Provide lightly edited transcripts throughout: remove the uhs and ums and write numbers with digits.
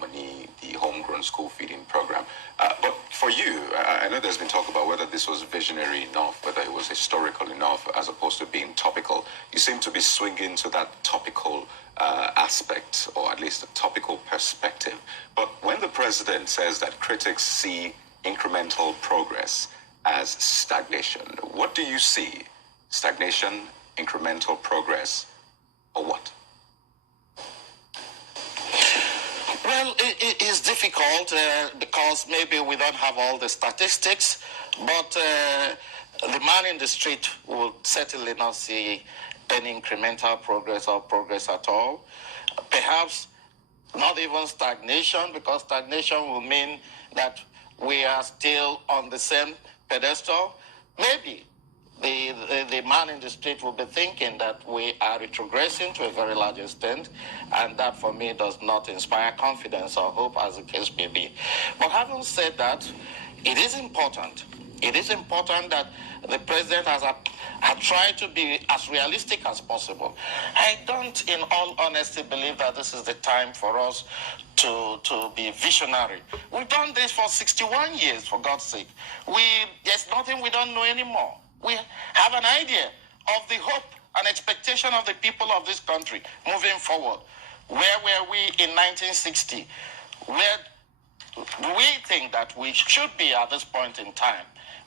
money, the homegrown school feeding program. But for you, I know there's been talk about whether this was visionary enough, whether it was historical enough, as opposed to being topical. You seem to be swinging to that topical aspect, or at least a topical perspective. But when the president says that critics see incremental progress as stagnation, what do you see? Stagnation, incremental progress, or what? Well, it is difficult because maybe we don't have all the statistics, but the man in the street will certainly not see any incremental progress or progress at all. Perhaps not even stagnation, because stagnation will mean that we are still on the same pedestal. Maybe the man in the street will be thinking that we are retrogressing to a very large extent, and that for me does not inspire confidence or hope, as the case may be. But having said that, it is important. It is important that the president has tried to be as realistic as possible. I don't, in all honesty, believe that this is the time for us to be visionary. We've done this for 61 years, for God's sake. There's nothing we don't know anymore. We have an idea of the hope and expectation of the people of this country moving forward. Where were we in 1960? Where do we think that we should be at this point in time?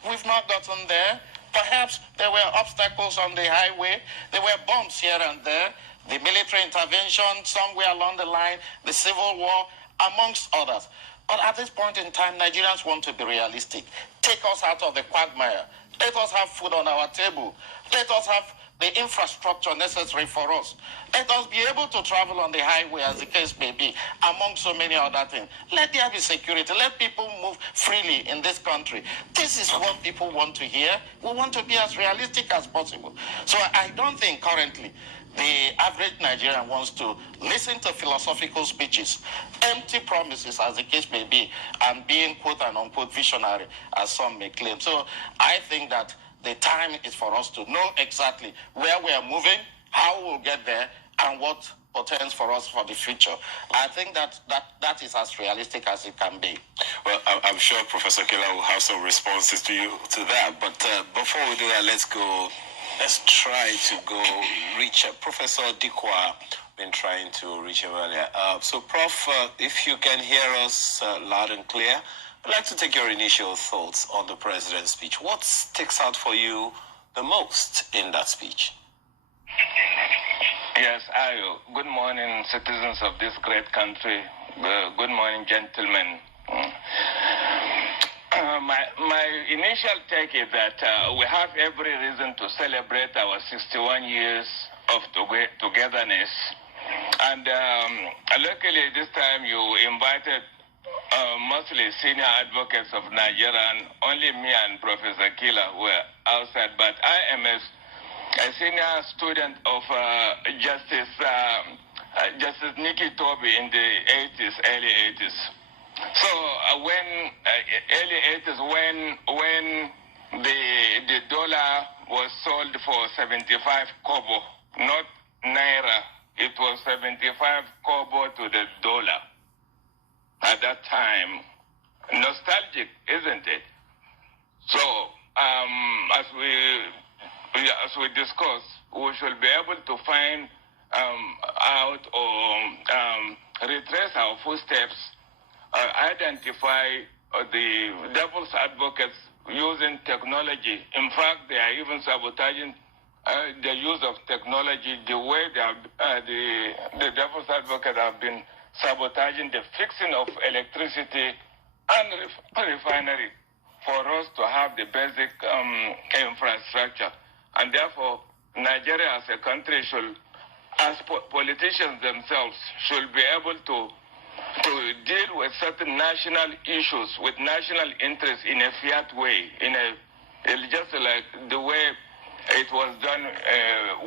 We've not gotten there. Perhaps there were obstacles on the highway. There were bumps here and there. The military intervention somewhere along the line, the Civil War, amongst others. But at this point in time, Nigerians want to be realistic. Take us out of the quagmire. Let us have food on our table. Let us have the infrastructure necessary for us. Let us be able to travel on the highway, as the case may be, among so many other things. Let there be security. Let people move freely in this country. This is what people want to hear. We want to be as realistic as possible. So I don't think currently the average Nigerian wants to listen to philosophical speeches, empty promises, as the case may be, and being quote and unquote visionary, as some may claim. So I think that the time is for us to know exactly where we are moving, how we'll get there, and what portends for us for the future. I think that is as realistic as it can be. Well, I'm sure Professor Kela will have some responses to that. But before we do that, let's try to go reach Professor Dikwa. Been trying to reach him earlier. So, Prof, if you can hear us loud and clear, I'd like to take your initial thoughts on the president's speech. What sticks out for you the most in that speech? Yes, Ayo. Good morning, citizens of this great country. Good morning, gentlemen. My initial take is that we have every reason to celebrate our 61 years of togetherness. And luckily this time you invited mostly senior advocates of Nigeria, and only me and Professor Kila were outside. But I am a senior student of Justice Nikki Toby in the early 80s. So early 80s, when the dollar was sold for 75 kobo, not naira, it was 75 kobo to the dollar. At that time, nostalgic, isn't it? So, as we discussed, we should be able to find out or retrace our footsteps, identify the devil's advocates using technology. In fact, they are even sabotaging the use of technology the way the devil's advocates have been sabotaging the fixing of electricity and refinery for us to have the basic infrastructure. And therefore, Nigeria as a country should, as politicians themselves, should be able to deal with certain national issues with national interests in a fiat way, just like the way it was done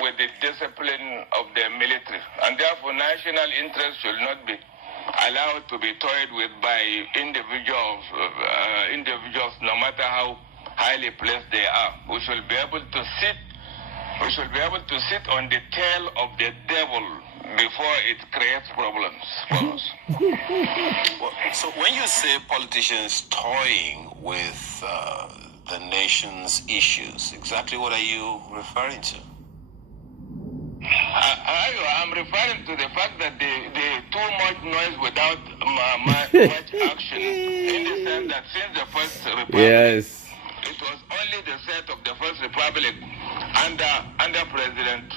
with the discipline of the military. And therefore, national interest should not be allowed to be toyed with by individuals, no matter how highly placed they are. We should be able to sit on the tail of the devil, before it creates problems for us. Well, so when you say politicians toying with the nation's issues, exactly what are you referring to? I'm referring to the fact that they too much noise without much action, in the sense that since the first republic, Yes. it was only the set of the first republic under President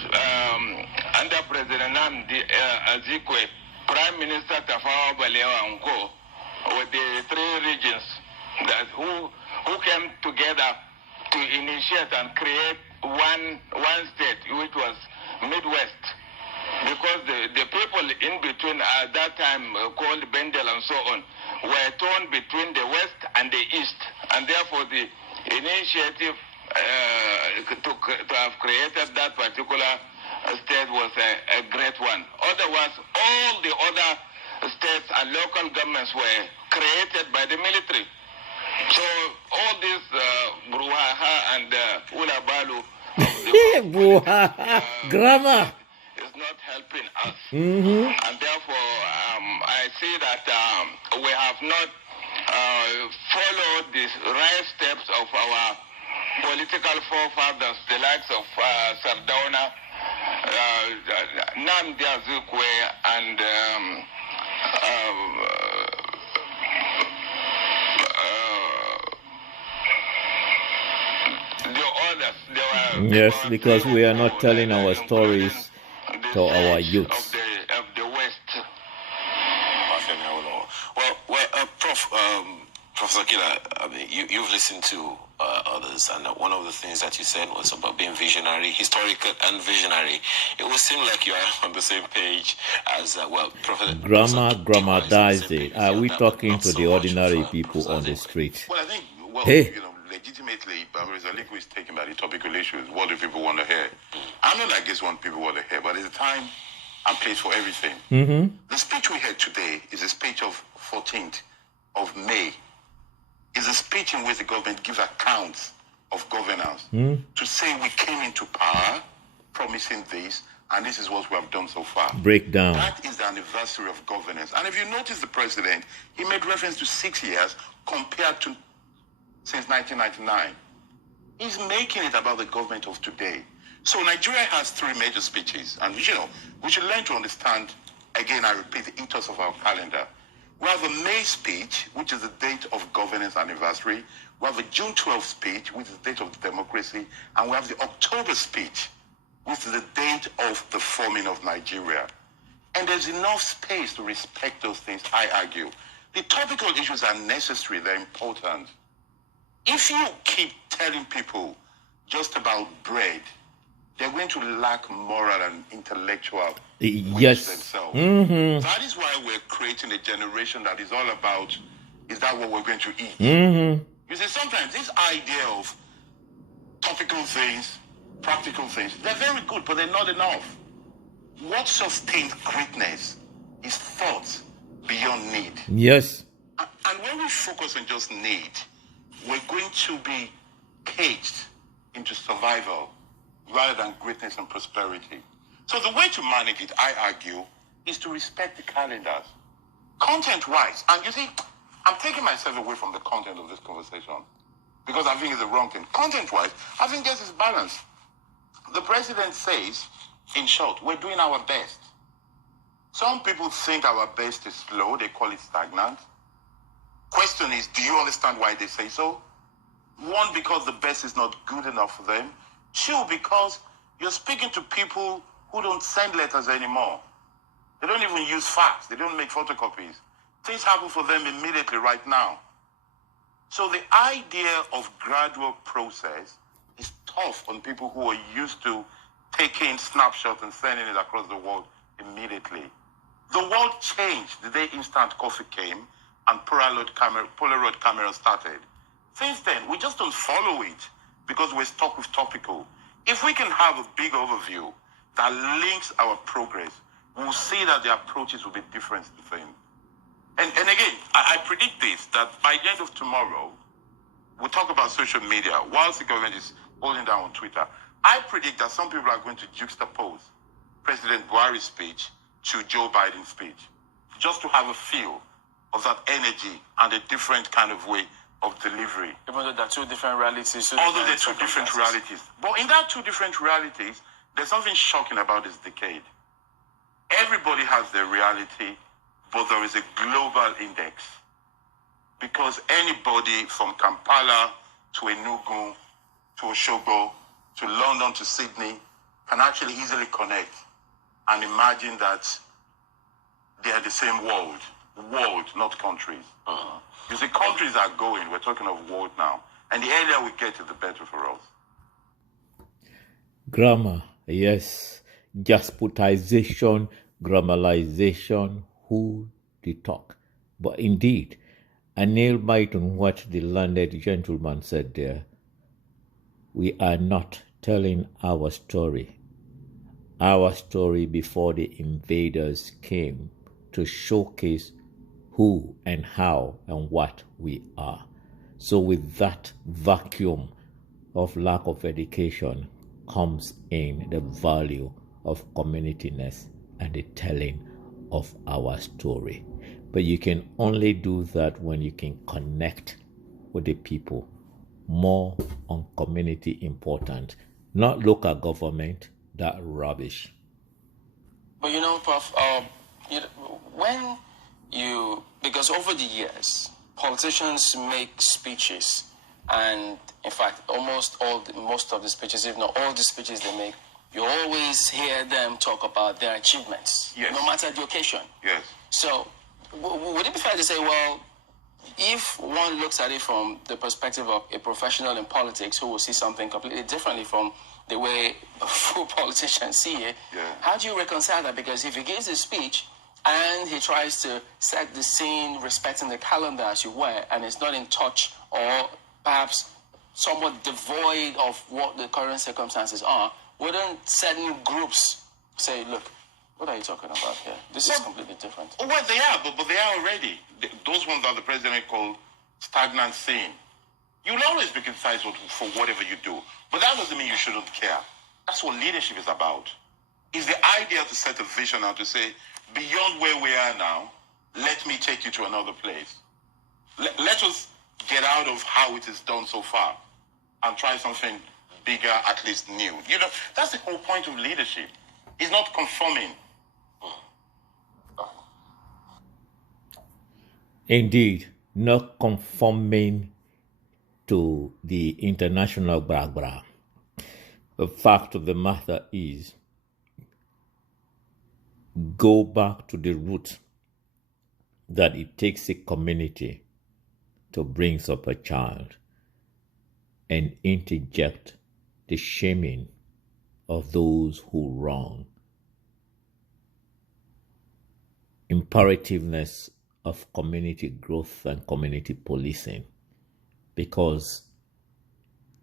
Nnamdi Azikiwe, Prime Minister Tafawa Balewa Nko, with the three regions that who came together to initiate and create one state, which was Midwest, because the people in between at that time called Bendel and so on were torn between the West and the East, and therefore the initiative to have created that particular state was a great one. Otherwise, all the other states and local governments were created by the military. So all this brouhaha and ulabalu Grammar. is not helping us. Mm-hmm. And therefore, I see that we have not followed the right steps of our political forefathers, the likes of Sardauna, Nnamdi Azikiwe, and the others. Yes, because we are not telling our stories to our youths. Of the West. Professor Kila, I mean, you've listened to others, and one of the things that you said was about being visionary, historical and visionary. It would seem like you are on the same page as, Professor... Grammatize it. Are we talking to the ordinary people on the street? Well, I think, Hey. legitimately, Mr. Lincoln is taking about the topical issues. What do people want to hear? I'm not against what people want to hear, but there's a time and place for everything. Mm-hmm. The speech we heard today is a speech of 14th of May. It's a speech in which the government gives accounts of governance to say we came into power promising this, and this is what we have done so far. Breakdown. That is the anniversary of governance. And if you notice the president, he made reference to 6 years compared to since 1999. He's making it about the government of today. So Nigeria has three major speeches, and we should learn to understand, again, I repeat, the ethos of our calendar. We have a May speech, which is the date of governance anniversary. We have a June 12th speech, which is the date of democracy. And we have the October speech, which is the date of the forming of Nigeria. And there's enough space to respect those things, I argue. The topical issues are necessary, they're important. If you keep telling people just about bread, they're going to lack moral and intellectual Yes. themselves. Mm-hmm. That is why we're creating a generation that is all about, is that what we're going to eat? Mm-hmm. You see, sometimes this idea of topical things, practical things, they're very good, but they're not enough. What sustains greatness is thought beyond need. Yes. And when we focus on just need, we're going to be caged into survival rather than greatness and prosperity. So the way to manage it, I argue, is to respect the calendars. Content-wise, and you see, I'm taking myself away from the content of this conversation because I think it's the wrong thing. Content-wise, I think this is balance. The president says, in short, we're doing our best. Some people think our best is slow, they call it stagnant. Question is, do you understand why they say so? One, because the best is not good enough for them. Two, because you're speaking to people who don't send letters anymore. They don't even use fax. They don't make photocopies. Things happen for them immediately right now. So the idea of gradual process is tough on people who are used to taking snapshots and sending it across the world immediately. The world changed the day instant coffee came and Polaroid camera started. Since then, we just don't follow it because we're stuck with topical. If we can have a big overview that links our progress, we'll see that the approaches will be different to things. And again, I predict this, that by the end of tomorrow, we'll talk about social media. Whilst the government is holding down on Twitter, I predict that some people are going to juxtapose President Buhari's speech to Joe Biden's speech, just to have a feel of that energy and a different kind of way of delivery. Even though there are two different realities. Although there are two different realities. But in that two different realities, there's something shocking about this decade. Everybody has their reality, but there is a global index. Because anybody from Kampala to Enugu to Osogbo to London to Sydney can actually easily connect and imagine that they are the same world, not countries. You see, countries are going, we're talking of world now, and the earlier we get it, the better for us. Grammar, yes. Jasputization, grammarization, who the talk. But indeed, a nail bite on what the learned gentleman said there. We are not telling our story before the invaders came, to showcase who and how and what we are. So with that vacuum of lack of education comes in the value of communityness and the telling of our story. But you can only do that when you can connect with the people. More on community important, not local government, that rubbish. But Prof, because over the years, politicians make speeches, and in fact, most of the speeches, if not all the speeches they make, you always hear them talk about their achievements, yes, no matter the occasion. Yes. So, would it be fair to say, well, if one looks at it from the perspective of a professional in politics who will see something completely differently from the way full politicians see it, how do you reconcile that? Because if he gives a speech and he tries to set the scene respecting the calendar, as you were, and it's not in touch or perhaps somewhat devoid of what the current circumstances are, wouldn't certain groups say, look, what are you talking about here? This is completely different. Oh, well, they are, but they are already. Those ones that the president called stagnant scene. You'll always be criticized for whatever you do, but that doesn't mean you shouldn't care. That's what leadership is about. It's the idea to set a vision and to say, beyond where we are now, let me take you to another place. Let us get out of how it is done so far and try something bigger, at least new. That's the whole point of leadership. It's not conforming. Indeed, not conforming to the international brag. The fact of the matter is, go back to the root that it takes a community to bring up a child and interject the shaming of those who wrong. Imperativeness of community growth and community policing, because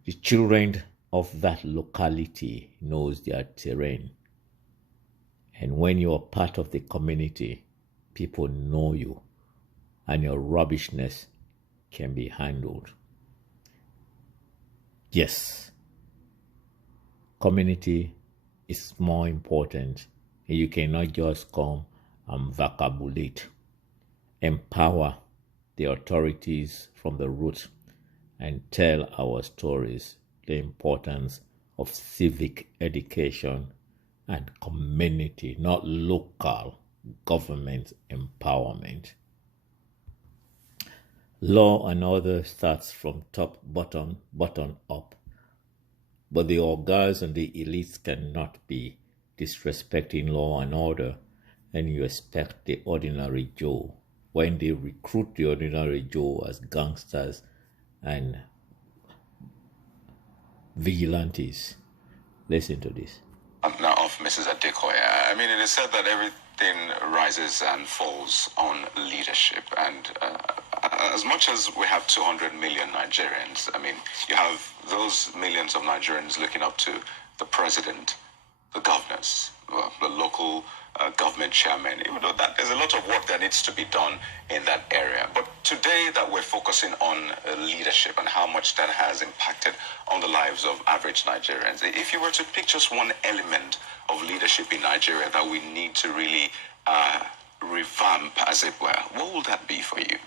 the children of that locality knows their terrain. And when you are part of the community, people know you and your rubbishness can be handled. Yes, community is more important. You cannot just come and vocabulate. Empower the authorities from the root and tell our stories, the importance of civic education and community, not local government empowerment. Law and order starts from top bottom up, but the organs and the elites cannot be disrespecting law and order, and you expect the ordinary Joe, when they recruit the ordinary Joe as gangsters and vigilantes. Listen to this. Now, of Mrs. Adekoya, I mean, it is said that everything rises and falls on leadership. And as much as we have 200 million Nigerians, I mean, you have those millions of Nigerians looking up to the president, the governors, the local government chairman, even though that there's a lot of work that needs to be done in that area. But today that we're focusing on leadership and how much that has impacted on the lives of average Nigerians. If you were to pick just one element of leadership in Nigeria that we need to really revamp, as it were, what would that be for you?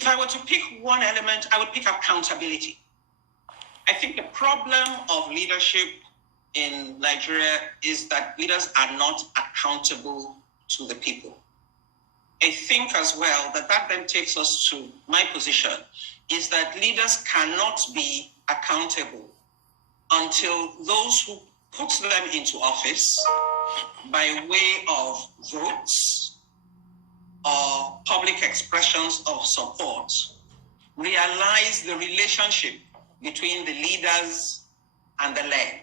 If I were to pick one element, I would pick accountability. I think the problem of leadership in Nigeria is that leaders are not accountable to the people. I think as well that then takes us to my position, is that leaders cannot be accountable until those who put them into office by way of votes or public expressions of support realize the relationship between the leaders and the led,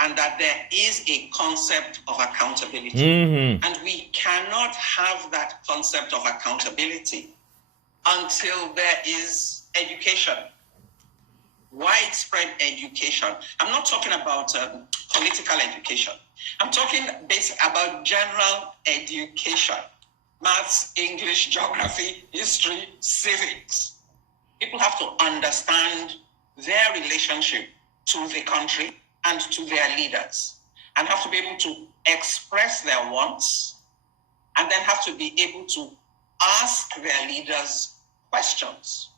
and that there is a concept of accountability. Mm-hmm. And we cannot have that concept of accountability until there is education, widespread education. I'm not talking about political education. I'm talking about general education. Maths, English, geography, history, civics. People have to understand their relationship to the country and to their leaders, and have to be able to express their wants, and then have to be able to ask their leaders questions,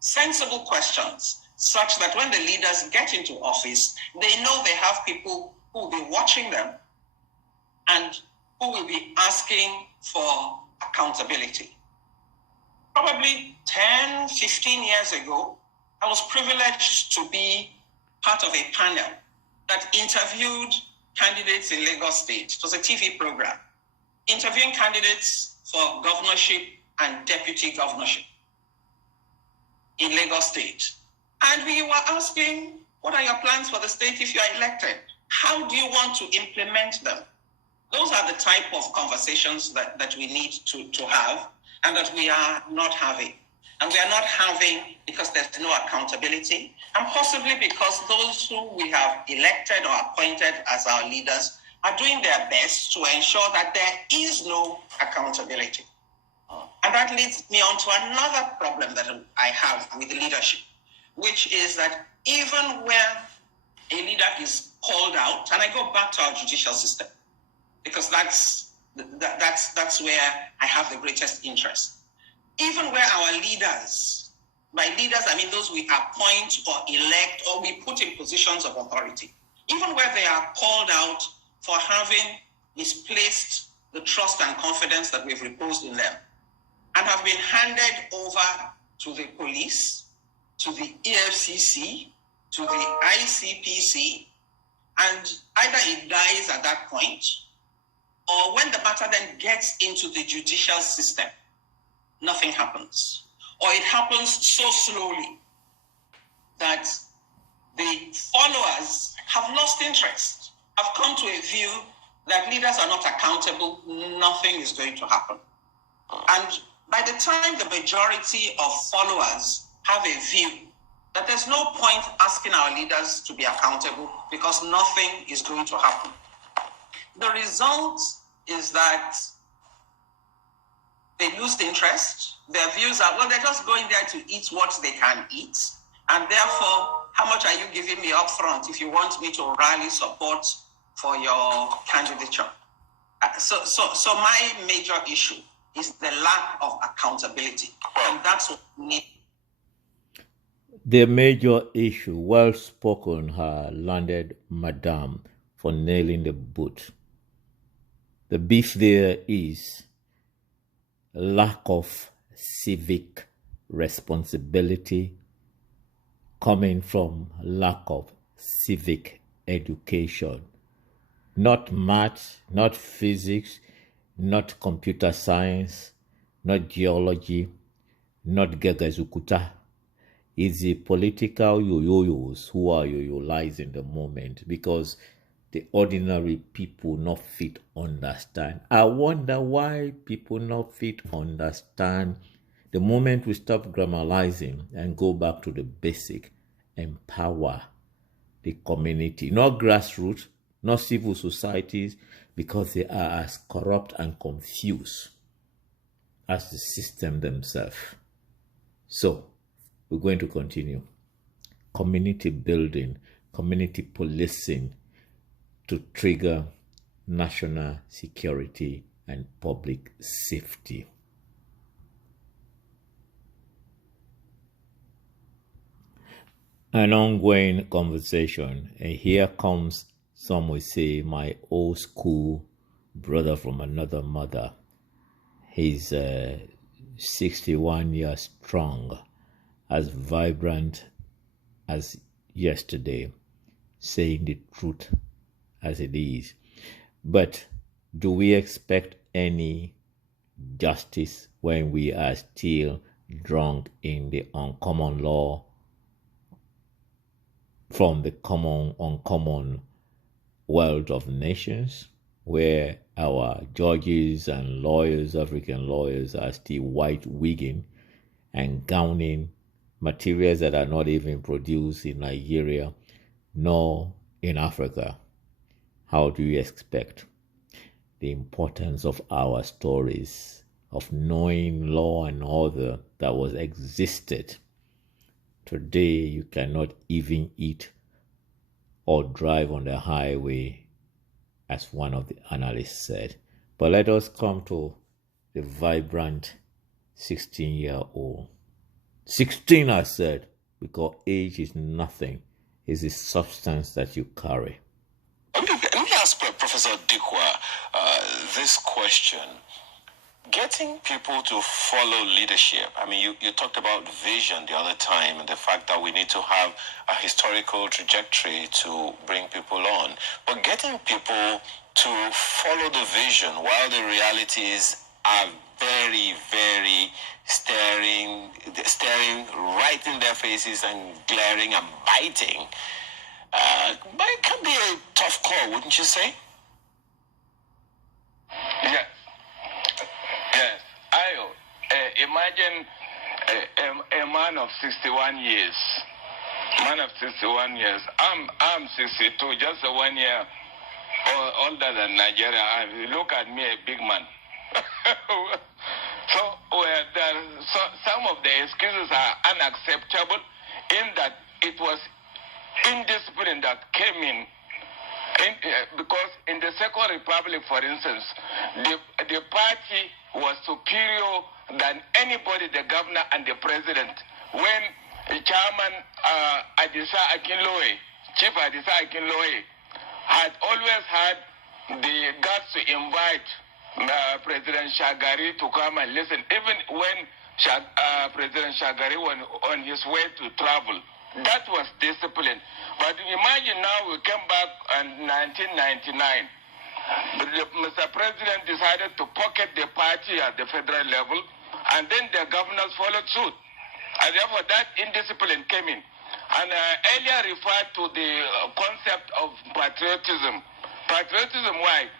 sensible questions, such that when the leaders get into office, they know they have people who will be watching them and who will be asking for accountability. Probably 10, 15 years ago, I was privileged to be part of a panel that interviewed candidates in Lagos State. It was a TV program, interviewing candidates for governorship and deputy governorship in Lagos State. And we were asking, what are your plans for the state if you are elected? How do you want to implement them? Those are the type of conversations that we need to have, and that we are not having. And we are not having because there's no accountability, and possibly because those who we have elected or appointed as our leaders are doing their best to ensure that there is no accountability. And that leads me on to another problem that I have with leadership, which is that even where a leader is called out, and I go back to our judicial system, because that's where I have the greatest interest. Even where our leaders, by leaders I mean those we appoint or elect or we put in positions of authority, even where they are called out for having misplaced the trust and confidence that we've reposed in them, and have been handed over to the police, to the EFCC, to the ICPC, and either it dies at that point, or when the matter then gets into the judicial system, nothing happens. Or it happens so slowly that the followers have lost interest, have come to a view that leaders are not accountable, nothing is going to happen. And by the time the majority of followers have a view that there's no point asking our leaders to be accountable because nothing is going to happen, the result is that they lose the interest. Their views are, well, they're just going there to eat what they can eat. And therefore, how much are you giving me up front if you want me to rally support for your candidature? So my major issue is the lack of accountability. And that's what we need. The major issue, well spoken, her landed madam for nailing the boot. The beef there is lack of civic responsibility coming from lack of civic education. Not math, not physics, not computer science, not geology, not Gagazukuta. It's the political yo-yo-yos who are yo-yo-izing the moment, because the ordinary people not fit understand. I wonder why people not fit understand. The moment we stop grammarizing and go back to the basic, empower the community, not grassroots, not civil societies, because they are as corrupt and confused as the system themselves. So, we're going to continue. Community building, community policing to trigger national security and public safety. An ongoing conversation, and here comes, some will say, my old school brother from another mother. He's 61 years strong, as vibrant as yesterday, saying the truth as it is. But do we expect any justice when we are still drunk in the uncommon law from the uncommon world of nations, where our judges and lawyers, African lawyers, are still white wigging and gowning materials that are not even produced in Nigeria nor in Africa? How do you expect the importance of our stories, of knowing law and order that was existed? Today, you cannot even eat or drive on the highway, as one of the analysts said. But let us come to the vibrant 16-year-old. 16, I said, because age is nothing. It's the substance that you carry. Let me ask Professor Dikwa this question. Getting people to follow leadership. I mean, you talked about vision the other time and the fact that we need to have a historical trajectory to bring people on. But getting people to follow the vision while the realities are very, very staring right in their faces and glaring and biting, but it can be a tough call, wouldn't you say? Yes. Yes. Imagine a man of 61 years. Man of 61 years. I'm 62, just 1 year older than Nigeria. Look at me, a big man. So some of the excuses are unacceptable, in that it was indiscipline that came in because in the Second Republic, for instance, the party was superior than anybody, the governor and the president. When Chairman Adisa Akinloe, Chief Adisa Akinloe, had always had the guts to invite President Shagari to come and listen, even when President Shagari was on his way to travel. That was discipline. But imagine now we came back in 1999. Mr. President decided to pocket the party at the federal level, and then the governors followed suit. And therefore that indiscipline came in. And earlier referred to the concept of patriotism. Patriotism, why?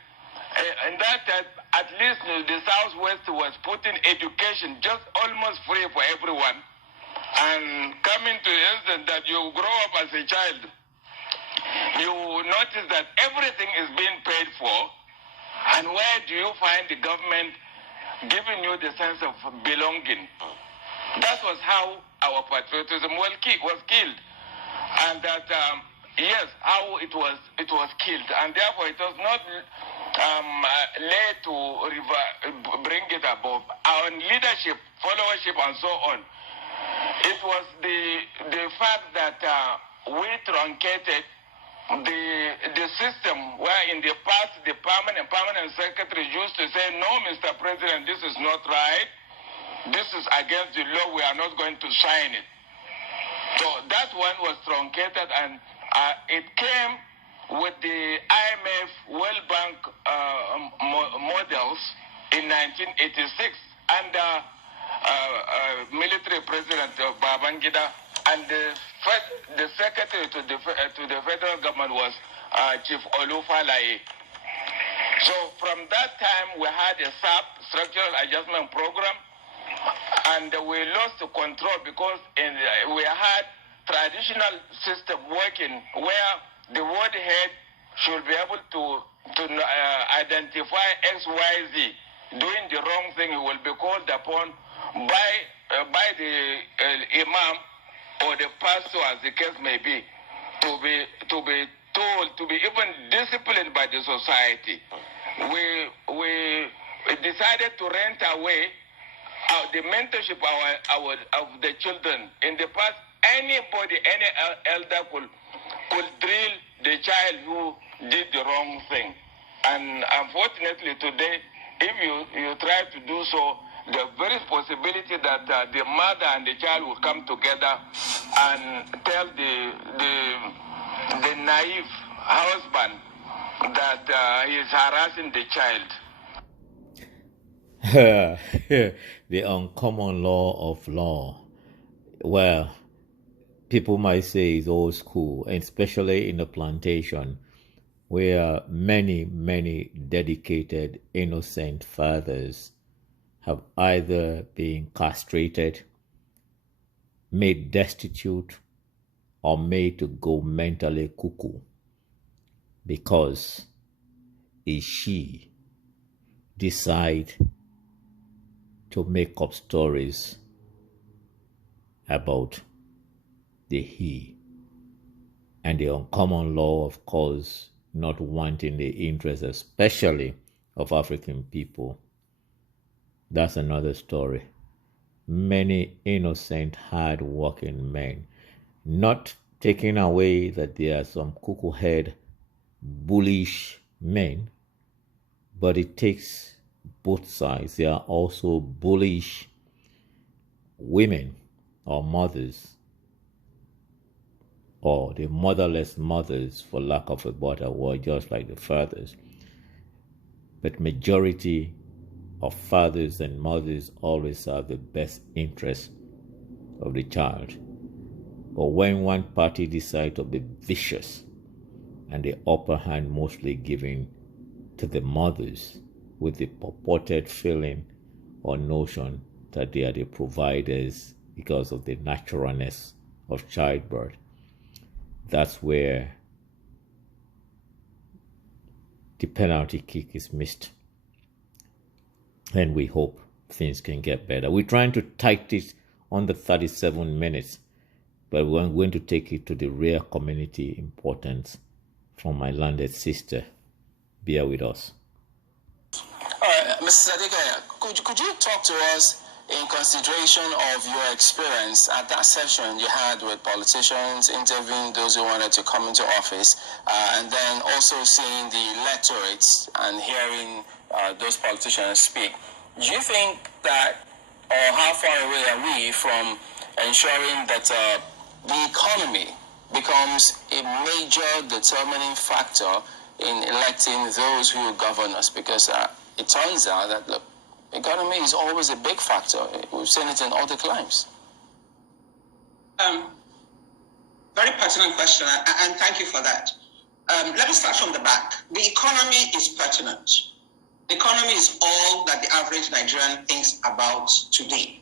In that at least the Southwest was putting education just almost free for everyone. And coming to the instant that you grow up as a child, you notice that everything is being paid for. And where do you find the government giving you the sense of belonging? That was how our patriotism was killed. And that, yes, how it was killed. And therefore it was not led to bring it above. Our leadership, followership, and so on. It was the fact that we truncated the system, where in the past the permanent secretary used to say, no, Mr. President, this is not right. This is against the law. We are not going to sign it. So that one was truncated, and it came with the IMF World Bank models in 1986 under military president of Babangida, and the secretary to the federal government was Chief Olufalaye. So from that time we had a SAP, Structural Adjustment Program, and we lost control because we had traditional system working where the ward head should be able to identify XYZ doing the wrong thing. He will be called upon by the imam or the pastor, as the case may be, to be told, to be even disciplined by the society. We decided to rent away the mentorship of the children. In the past, anybody, any elder could drill the child who did the wrong thing. And unfortunately today, if you try to do so, the very possibility that the mother and the child will come together and tell the naive husband that he is harassing the child. The uncommon law of law. Well, people might say it's old school, and especially in the plantation, where many, many dedicated, innocent fathers have either been castrated, made destitute, or made to go mentally cuckoo because a she decide to make up stories about the he. And the uncommon law, of course, not wanting the interests, especially of African people. That's another story. Many innocent, hard-working men, not taking away that there are some cuckoo-head, bullish men, but it takes both sides. There are also bullish women or mothers, or the motherless mothers, for lack of a better word, just like the fathers. But majority of fathers and mothers always have the best interest of the child. But when one party decides to be vicious, and the upper hand mostly given to the mothers with the purported feeling or notion that they are the providers because of the naturalness of childbirth, that's where the penalty kick is missed. And we hope things can get better. We're trying to tighten it under 37 minutes, but we're going to take it to the rare community importance from my landed sister. Bear with us. All right, Mr. Sadike, could you talk to us in consideration of your experience at that session you had with politicians, interviewing those who wanted to come into office, and then also seeing the electorates and hearing those politicians speak? Do you think that, or how far away are we from ensuring that the economy becomes a major determining factor in electing those who will govern us? Because it turns out that, look, economy is always a big factor. We've seen it in all the climes. Very pertinent question, and thank you for that. Let me start from the back. The economy is pertinent. The economy is all that the average Nigerian thinks about today.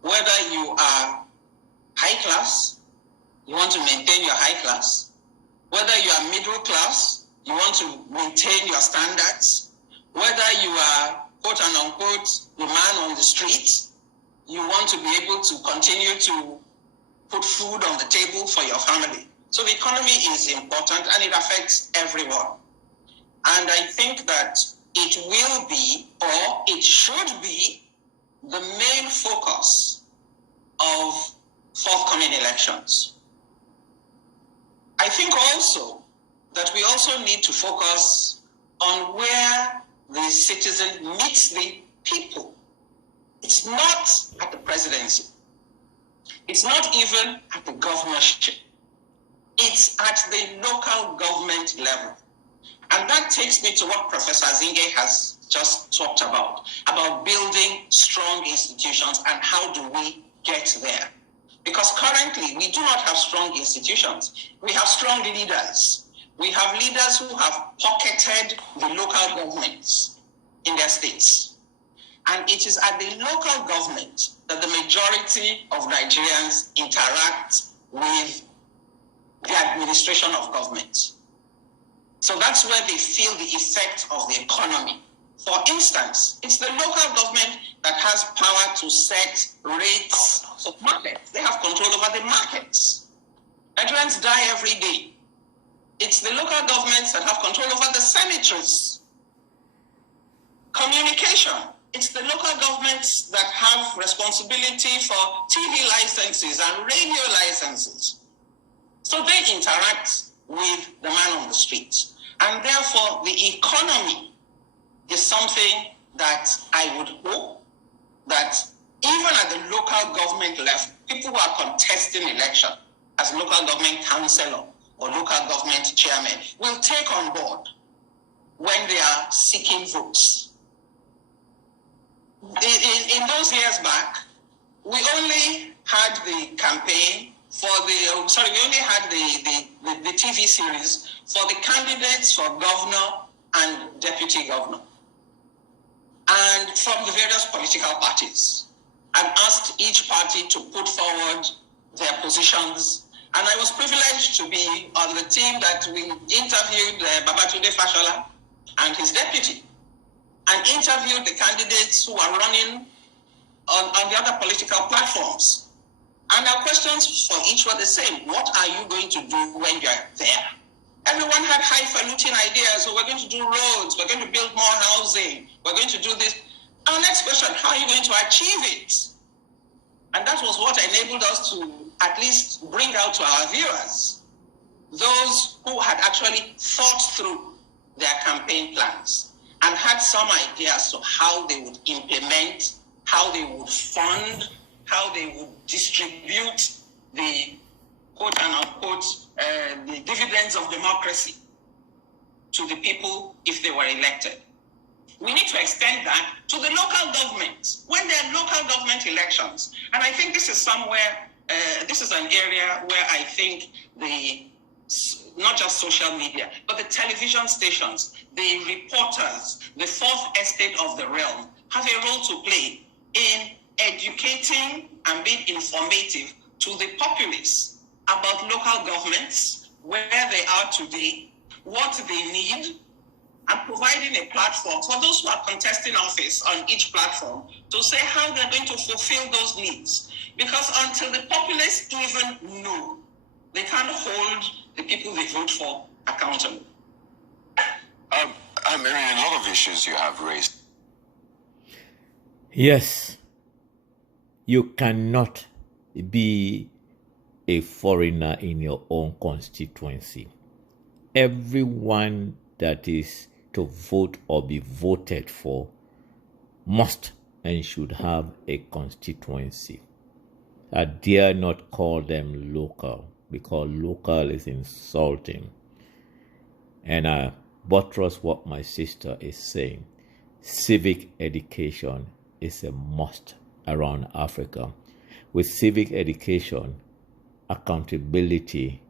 Whether you are high class, you want to maintain your high class. Whether you are middle class, you want to maintain your standards. Whether you are, quote and unquote, the man on the street, you want to be able to continue to put food on the table for your family. So the economy is important and it affects everyone. And I think that it will be, or it should be, the main focus of forthcoming elections. I think also that we also need to focus on where the citizen meets the people. It's not at the presidency. It's not even at the governorship. It's at the local government level. And that takes me to what Professor Zinge has just talked about building strong institutions and how do we get there. Because currently we do not have strong institutions. We have strong leaders. We have leaders who have pocketed the local governments in their states. And it is at the local government that the majority of Nigerians interact with the administration of government. So that's where they feel the effect of the economy. For instance, it's the local government that has power to set rates of markets. They have control over the markets. Nigerians die every day. It's the local governments that have control over the cemeteries. Communication. It's the local governments that have responsibility for TV licenses and radio licenses. So they interact with the man on the street. And therefore, the economy is something that I would hope that even at the local government level, people who are contesting election as local government councillor or local government chairman will take on board when they are seeking votes. In those years back, we only had the campaign for we only had the TV series for the candidates for governor and deputy governor, and from the various political parties, and asked each party to put forward their positions. And I was privileged to be on the team that we interviewed Babatunde Fashola and his deputy, and interviewed the candidates who are running on the other political platforms. And our questions for each were the same. What are you going to do when you're there? Everyone had highfalutin ideas. So we're going to do roads. We're going to build more housing. We're going to do this. Our next question, how are you going to achieve it? And that was what enabled us to at least bring out to our viewers those who had actually thought through their campaign plans and had some ideas of how they would implement, how they would fund, how they would distribute the quote and unquote the dividends of democracy to the people if they were elected. We need to extend that to the local government when there are local government elections. And I think this is somewhere, this is an area where I think not just social media, but the television stations, the reporters, the fourth estate of the realm have a role to play in educating and being informative to the populace about local governments, where they are today, what they need, and providing a platform for those who are contesting office on each platform to say how they're going to fulfill those needs. Because until the populace even know, they can't hold the people they vote for accountable. I mean, a lot of issues you have raised. Yes, you cannot be a foreigner in your own constituency. Everyone that is to vote or be voted for must and should have a constituency. I dare not call them local because local is insulting. And I buttress what my sister is saying. Civic education is a must around Africa. With civic education, accountability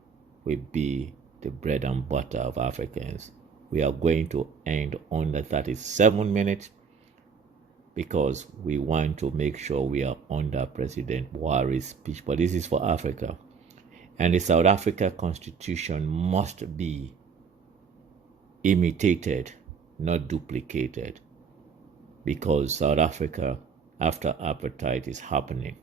will be the bread and butter of Africans. We are going to end under 37 minutes because we want to make sure we are under President Buhari's speech. But this is for Africa. And the South Africa Constitution must be imitated, not duplicated, because South Africa, after apartheid, is happening.